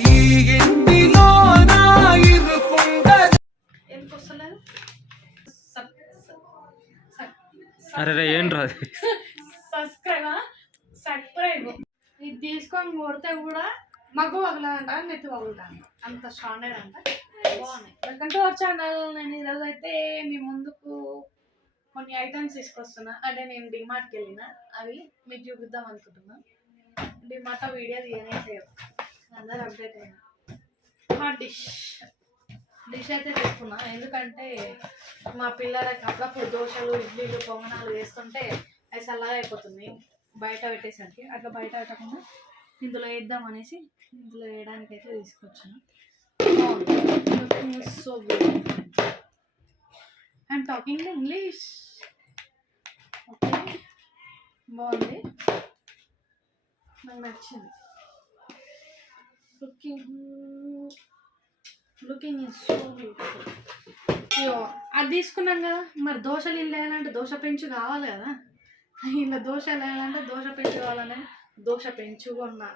ఈ ఇంటిలో నా ఇరుకుండ ఎందుకు వస్తలేదు? అరే ఏం రాదు. సబ్స్క్రైబ్ ఇది తీసుకొని కొడితే కూడా మగ్గు పగలదంట, నెత్తి పగులుతాను, అంత స్టాండర్డ్ అంట. బాగున్నాయి. Welcome to our channel. నేను ఈరోజు అయితే మీ ముందుకు కొన్ని ఐటమ్స్ తీసుకొస్తున్నా. అంటే నేను డిమార్ట్కి వెళ్ళిన, అవి మీకు చూపిద్దాం అనుకుంటున్నా. డిమార్ట్ వీడియో తీయలేదు, అందరూ అప్డేట్ అయినా. హాట్ డిష్ అయితే తీసుకున్నా, ఎందుకంటే మా పిల్లలకి అప్పుడప్పుడు దోశలు, ఇడ్లీలు, పొంగనాలు వేస్తుంటే అవి చల్లగా అయిపోతుంది బయట పెట్టేసరికి. అట్లా బయట పెట్టకుండా ఇందులో వేద్దాం అనేసి ఇందులో వేయడానికి అయితే తీసుకొచ్చాను. బాగుంది. So good. I'm talking English. Okay, బాగుంది, నాకు నచ్చింది. Looking is so beautiful. అయ్యో, అది తీసుకున్నాం కదా, మరి దోశలు ఇల్లు వేయాలంటే దోశ పెంచు కావాలి కదా. ఇలా దోశలు వేయాలంటే దోశ పెంచు కావాలని దోశ పెంచు కొన్నా.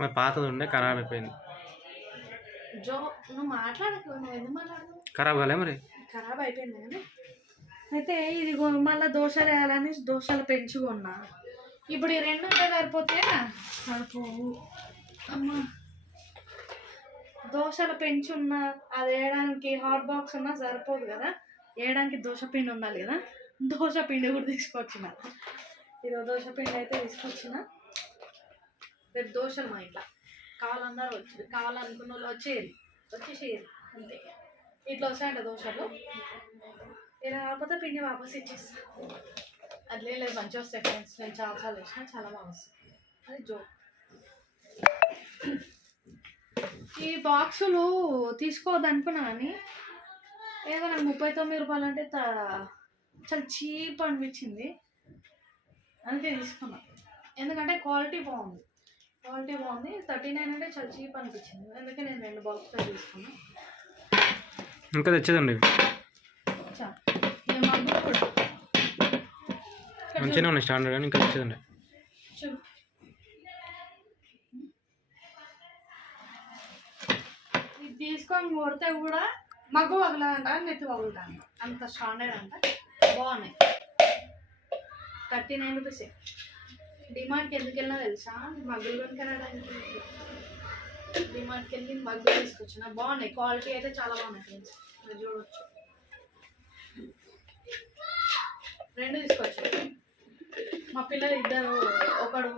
మరి పాతది ఉండే ఖరాబ్ అయిపోయింది. నువ్వు మాట్లాడకు, నువ్వు ఎందుకు మాట్లాడదు? ఖరాబ్ కాలే మరి? ఖరాబ్ అయిపోయింది కానీ. అయితే ఇది మళ్ళీ దోశలు వేయాలని దోశలు పెంచు కొన్నా. ఇప్పుడు ఈ రెండు ఉంటే సరిపోతే సరిపోవు అమ్మా. దోశల పెంచు ఉన్న అది వేయడానికి హాట్ బాక్స్ ఉన్నా సరిపోదు కదా, వేయడానికి దోశ పిండి ఉండాలి కదా. దోశ పిండి కూడా తీసుకొచ్చిన. ఈరోజు దోశ పిండి అయితే తీసుకొచ్చిన. రేపు దోశలు మా ఇంట్లో కావాలన్నారు వచ్చి, కావాలనుకున్న వాళ్ళు వచ్చేసేది అంతే. ఇట్లా వస్తాయంట దోశలు. ఇలా కాకపోతే పిండి వాపస్ ఇచ్చేస్తా. అట్లే లేదు, మంచిగా వస్తాయి ఫ్రెండ్స్. నేను చాలాసార్లు వేసిన, చాలా బాగా వస్తాయి. అది జోక్. ఈ బాక్సులు తీసుకోవద్దు అనుకున్నా కానీ ఏదో నాకు 39 రూపాయలు అంటే చాలా చీప్ అనిపించింది, అందుకే తీసుకున్నా. ఎందుకంటే క్వాలిటీ బాగుంది. 39 అంటే చాలా చీప్ అనిపించింది, అందుకే నేను 2 బాక్సులు తీసుకున్నా. ఇంకా తెచ్చేదండి, మంచిగానే ఉన్నాయి స్టాండర్డ్, కానీ ఇంకా తెచ్చేదండి. ఇది తీసుకొని కొడితే కూడా మగ్గు పగలదంట, నెత్తి పగులుతాను, అంత స్టాండర్డ్ అంట. బాగున్నాయి. 39 రూపీసే. డిమార్ట్కి ఎందుకు వెళ్ళినా తెలుసా, మగ్గులు కొనుక్కడానికి. డిమార్ట్కి వెళ్ళి మగ్గులు తీసుకొచ్చిన. బాగున్నాయి, క్వాలిటీ అయితే చాలా బాగున్నాయి ఫ్రెండ్స్, మీరు చూడవచ్చు. 2 తీసుకొచ్చాను. మా పిల్లలు ఇద్దరు, ఒకడు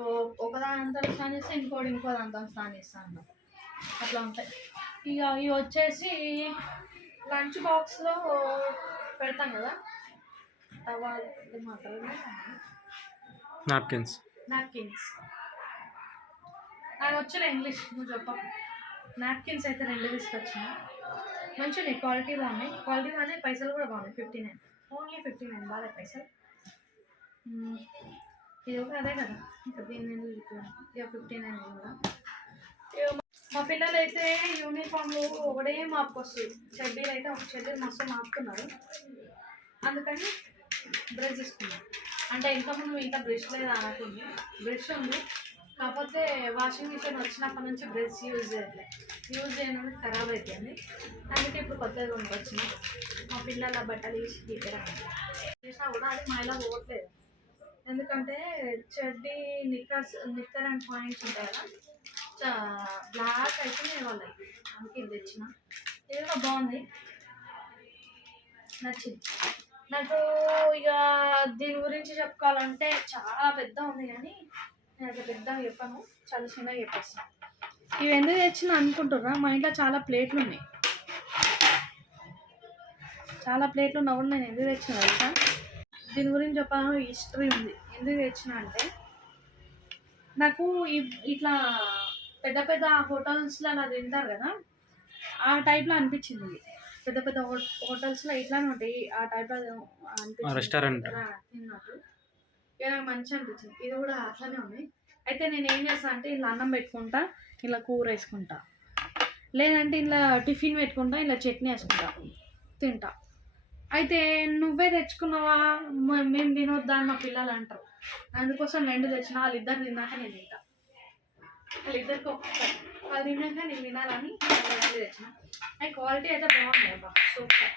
ఒకదాంతో స్నానం చేస్తే ఇంకో దాంతో స్నానం చేస్తా అన్న. అట్లా ఉంటాయి. ఇక ఇవి వచ్చేసి లంచ్ బాక్స్లో పెడతాం కదా, టవాల్ ఏమంటారు, నాప్కిన్స్. నాకు వచ్చిన ఇంగ్లీష్ నువ్వు చెప్ప. నాప్కిన్స్ అయితే 2 తీసుకొచ్చిన. మంచిగా క్వాలిటీ బాగున్నాయి, పైసలు కూడా బాగున్నాయి. 59, ఓన్లీ 59, బాగా పైసలు. ఇది ఒక అదే కదా, ఇంకా దీని ఇక 59 కూడా. మా పిల్లలు అయితే యూనిఫామ్లు ఒకటే మాపుకొస్తుంది. చెడ్డీలు అయితే ఒక చెడ్డీలు మస్తు మాపుతున్నారు, అందుకని బ్రష్ తీసుకున్నాను. అంటే ఇంతకుముందు ఇంత బ్రష్ లేదు అనుకుంది, బ్రష్ ఉంది, కాకపోతే వాషింగ్ మిషన్ వచ్చినప్పటి నుంచి బ్రష్ యూజ్ చేయడం ఖరాబ్ అయిపోయింది. అందుకే ఇప్పుడు కొత్తగా కొనుకొచ్చింది. మా పిల్లల బట్టలు వేసి చేసినా కూడా అది మైలా పోవట్లేదు, ఎందుకంటే చెడ్డీ నిక్కర్ అండ్ పాయింట్స్ ఉంటాయి కదా, బ్లాక్ అయితే వాళ్ళకి, అందుకే ఇది తెచ్చిన. ఇది కూడా బాగుంది, నచ్చింది నాకు. ఇక దీని గురించి చెప్పుకోవాలంటే చాలా పెద్ద ఉంది, కానీ నేను అట్లా పెద్దగా చెప్పాను, చాలా చిన్నగా చెప్పేస్తాను. ఇవి ఎందుకు తెచ్చిన అనుకుంటున్నా, మా ఇంట్లో చాలా ప్లేట్లు ఉన్నాయి. ఉన్నప్పుడు నేను ఎందుకు తెచ్చిన తెలుసా, దీని గురించి చెప్పాలని హిస్టరీ ఉంది. ఎందుకు తెచ్చిన అంటే, నాకు ఇట్లా పెద్ద పెద్ద హోటల్స్లో అలా తింటారు కదా, ఆ టైప్లో అనిపించింది. పెద్ద హోటల్స్లో ఇట్లానే ఉంటాయి, ఆ టైప్లో అనిపించింది రెస్టారెంట్ తిన్నట్టు. ఇక నాకు మంచిగా అనిపించింది. ఇది కూడా అట్లానే ఉంది. అయితే నేను ఏం చేస్తాను అంటే, ఇలా అన్నం పెట్టుకుంటా, ఇలా కూర వేసుకుంటా, లేదంటే ఇలా టిఫిన్ పెట్టుకుంటా, ఇలా చట్నీ వేసుకుంటా, తింటా. అయితే నువ్వే తెచ్చుకున్నావా, మేము తినొద్దా అని మా పిల్లలు అంటారు. అందుకోసం 2 తెచ్చిన. వాళ్ళిద్దరు తిన్నాక నేను తింటా. వాళ్ళిద్దరికి ఒక్కొక్కటి వాళ్ళు తిన్నాక నేను తినాలని తెచ్చిన అవి క్వాలిటీ అయితే బాగున్నాయి అబ్బా సూపర్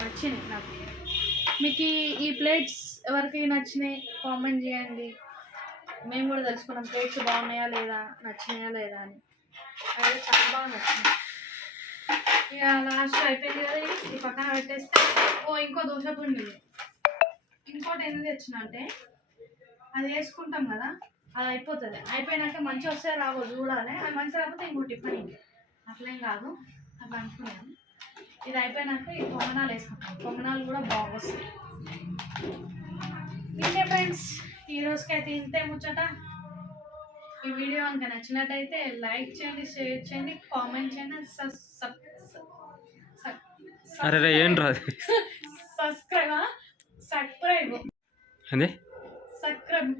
నచ్చినాయి నాకు. మీకు ఈ ప్లేట్స్ ఎవరికి నచ్చినాయి కామెంట్ చేయండి, మేము కూడా తెలుసుకున్నాం ప్లేట్స్ బాగున్నాయా లేదా నచ్చినాయా లేదా అని. అదే చాలా బాగా నచ్చింది. ఇక లాస్ట్ అయిపోయింది కదా ఈ పక్కన పెట్టేస్తే ఇంకో దోశ పిండి ఇంకోటి ఎందుకు తెచ్చిన అంటే అది వేసుకుంటాం కదా అది అయిపోతుంది, అయిపోయినాక మంచి వస్తే రావో చూడాలి, అది మంచి రాకపోతే ఇంకోటి టిఫిన్ అట్లేం కాదు అట్లా అనుకున్నాను. ఇది అయిపోయినాక ఈ పొంగనాలు వేసుకుంటాం, పొంగనాలు కూడా బాగొస్తాయి. ఇంకే ఫ్రెండ్స్ ఈరోజుకి అయితే ఇంతే ముచ్చట. ఈ వీడియో కనుక నచ్చినట్టయితే లైక్ చేయండి, షేర్ చేయండి, కామెంట్ చేయండి, అరే ఏం రాదు సబ్స్క్రైబ్ అదే సబ్స్క్రైబ్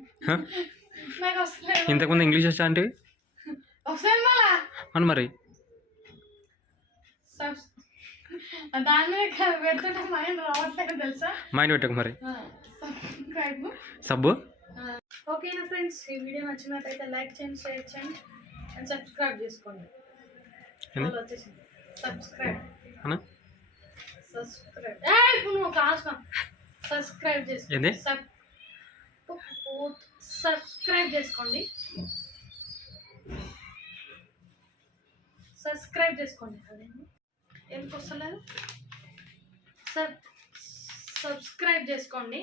నాకు వస్తలేదు. ఇంతకుముందు ఇంగ్లీష్ వచ్చా అంటే వస్తుంది మళ్ళా అని మరి దాని మీద పెడుతుంటే మైండ్ రావట్లేదు తెలుసా. మైండ్ పెట్టకు మరి సబ్స్క్రైబ్ సబ్బు. ఓకేనా ఫ్రెండ్స్, ఈ వీడియో నచ్చినట్టయితే లైక్ చేయండి, షేర్ చేయండి అండ్ సబ్స్క్రైబ్ చేసుకోండి. వచ్చేసింది సబ్స్క్రైబ్ నువ్వు కాల్సిన సబ్స్క్రైబ్ చేసుకోండి, సబ్స్క్రైబ్ చేసుకోండి, సబ్స్క్రైబ్ చేసుకోండి. అదేంటి ఎందుకు వస్తలేదు? సబ్స్క్రైబ్ చేసుకోండి.